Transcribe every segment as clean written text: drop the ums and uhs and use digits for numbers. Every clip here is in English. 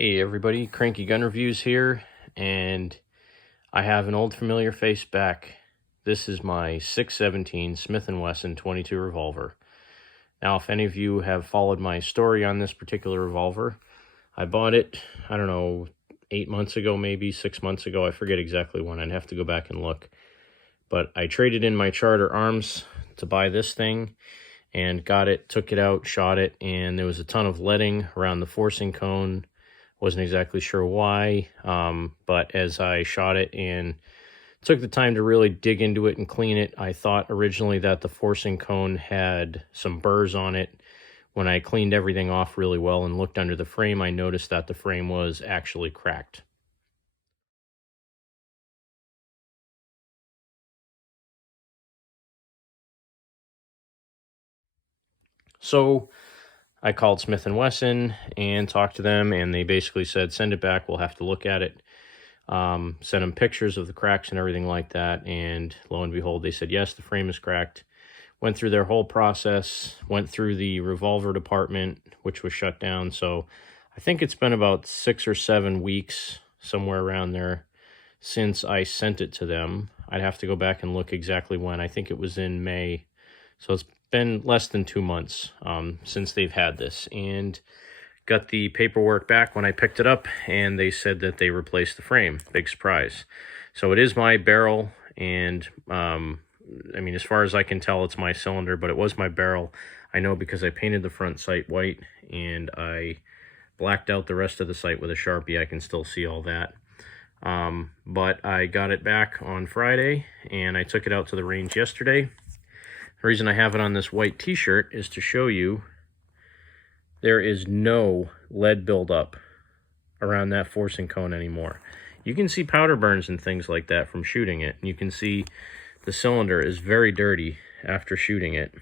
Hey everybody, Cranky Gun Reviews here, and I have an old familiar face back. This is my 617 Smith and Wesson 22 revolver. Now, if any of you have followed my story on this particular revolver, I bought it, I don't know, 8 months ago, maybe 6 months ago. I forget exactly when. I'd have to go back and look. But I traded in my Charter Arms to buy this thing and got it, took it out, shot it, and there was a ton of leading around the forcing cone. Wasn't exactly sure why, but as I shot it and took the time to really dig into it and clean it, I thought originally that the forcing cone had some burrs on it. When I cleaned everything off really well and looked under the frame, I noticed that the frame was actually cracked. So I called Smith and Wesson and talked to them, and they basically said, send it back, we'll have to look at it. Sent them pictures of the cracks and everything like that, and lo and behold, they said, yes, the frame is cracked. Went through their whole process, went through the Revolver department, which was shut down. So I think it's been about 6 or 7 weeks, somewhere around there, since I sent it to them. I'd have to go back and look exactly when. I think it was in May. So it's been less than 2 months since they've had this, and got the paperwork back when I picked it up, and they said that they replaced the frame. Big surprise. So it is my barrel, and I mean, as far as I can tell, it's my cylinder, but it was my barrel. I know because I painted the front sight white, and I blacked out the rest of the sight with a Sharpie. I can still see all that. But I got it back on Friday, and I took it out to the range yesterday. The reason I have it on this white t-shirt is to show you there is no lead buildup around that forcing cone anymore. You can see powder burns and things like that from shooting it. You can see the cylinder is very dirty after shooting it.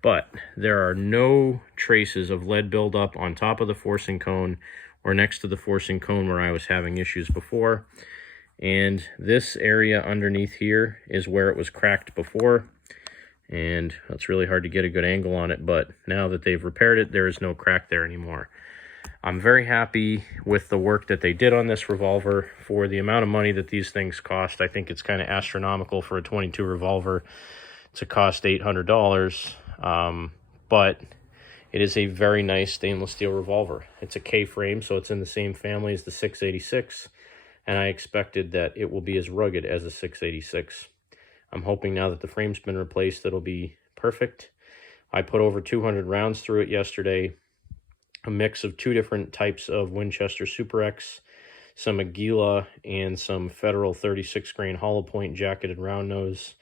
But there are no traces of lead buildup on top of the forcing cone or next to the forcing cone where I was having issues before. And this area underneath here is where it was cracked before. And it's really hard to get a good angle on it, but now that they've repaired it, there is no crack there anymore. I'm very happy with the work that they did on this revolver for the amount of money that these things cost. I think it's kind of astronomical for a 22 revolver to cost $800, but it is a very nice stainless steel revolver. It's a K-frame, so it's in the same family as the 686, and I expected that it will be as rugged as a 686. I'm hoping now that the frame's been replaced, it'll be perfect. I put over 200 rounds through it yesterday, a mix of 2 different types of Winchester Super X, some Aguila, and some Federal 36 grain hollow point jacketed round nose.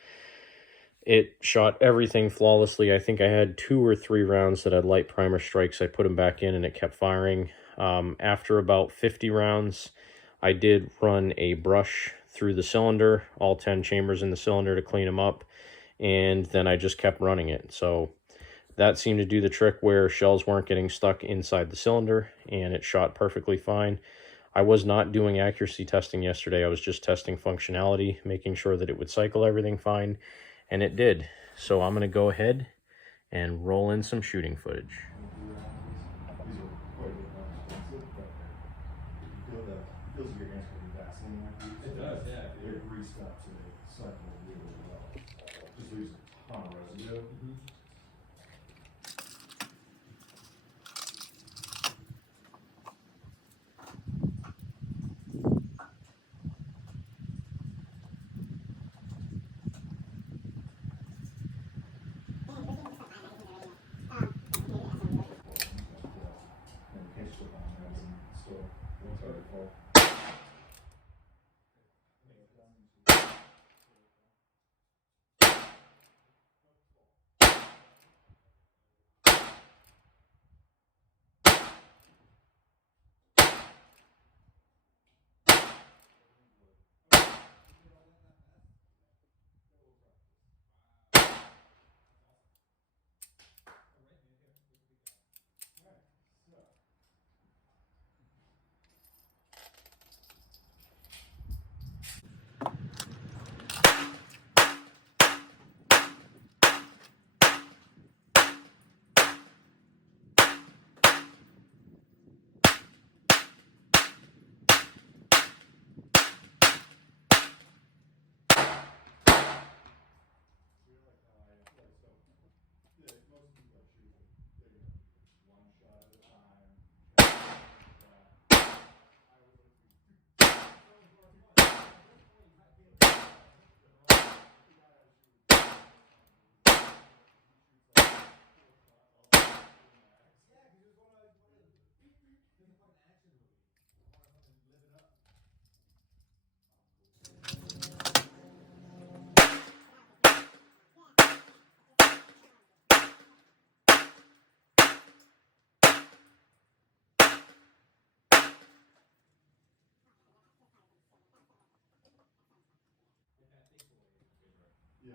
It shot everything flawlessly. I think I had 2 or 3 rounds that had light primer strikes. I put them back in and it kept firing. After about 50 rounds, I did run a brush through the cylinder, all 10 chambers in the cylinder to clean them up, and then I just kept running it. So that seemed to do the trick where shells weren't getting stuck inside the cylinder, and it shot perfectly fine. I was not doing accuracy testing yesterday. I was just testing functionality, making sure that it would cycle everything fine, and it did. So I'm going to go ahead and roll in some shooting footage. It does, yeah. They're greased up, so they cycle really well. Just leaves a ton of residue.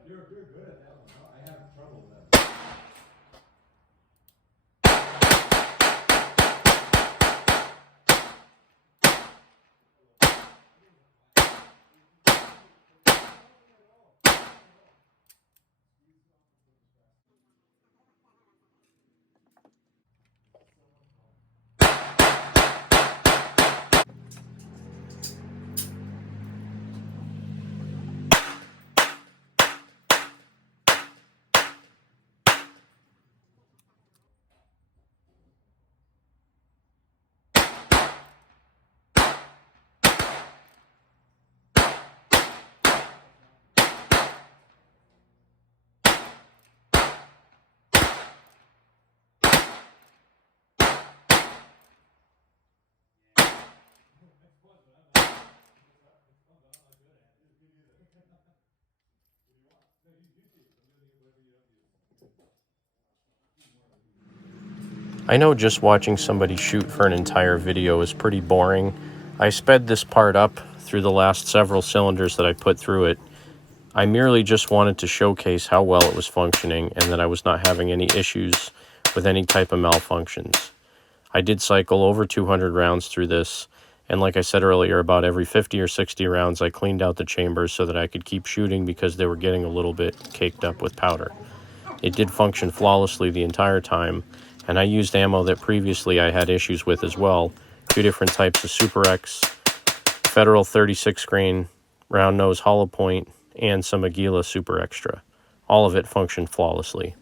They're good at that one. No, I have trouble with that. I know just watching somebody shoot for an entire video is pretty boring. I sped this part up through the last several cylinders that I put through it. I merely just wanted to showcase how well it was functioning and that I was not having any issues with any type of malfunctions. I did cycle over 200 rounds through this, and like I said earlier, about every 50 or 60 rounds I cleaned out the chambers so that I could keep shooting because they were getting a little bit caked up with powder. It did function flawlessly the entire time, and I used ammo that previously I had issues with as well. 2 different types of Super X, Federal 36 grain, round nose hollow point, and some Aguila Super Extra. All of it functioned flawlessly.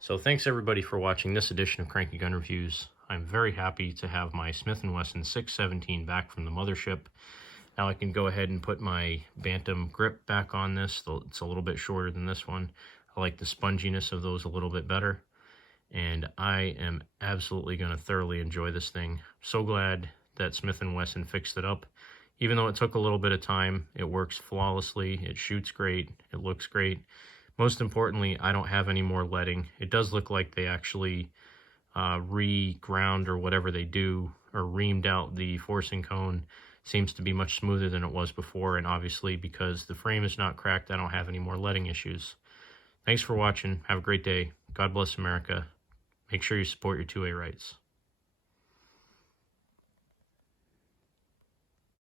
So thanks everybody for watching this edition of Cranky Gun Reviews. I'm very happy to have my Smith and Wesson 617 back from the mothership. Now I can go ahead and put my Bantam grip back on this. It's a little bit shorter than this one. I like the sponginess of those a little bit better. And I am absolutely going to thoroughly enjoy this thing. So glad that Smith and Wesson fixed it up. Even though it took a little bit of time, it works flawlessly. It shoots great. It looks great. Most importantly, I don't have any more leading. It does look like they actually re-ground or whatever they do, or reamed out the forcing cone. Seems to be much smoother than it was before, and obviously because the frame is not cracked, I don't have any more leading issues. Thanks for watching. Have a great day. God bless America. Make sure you support your 2A rights.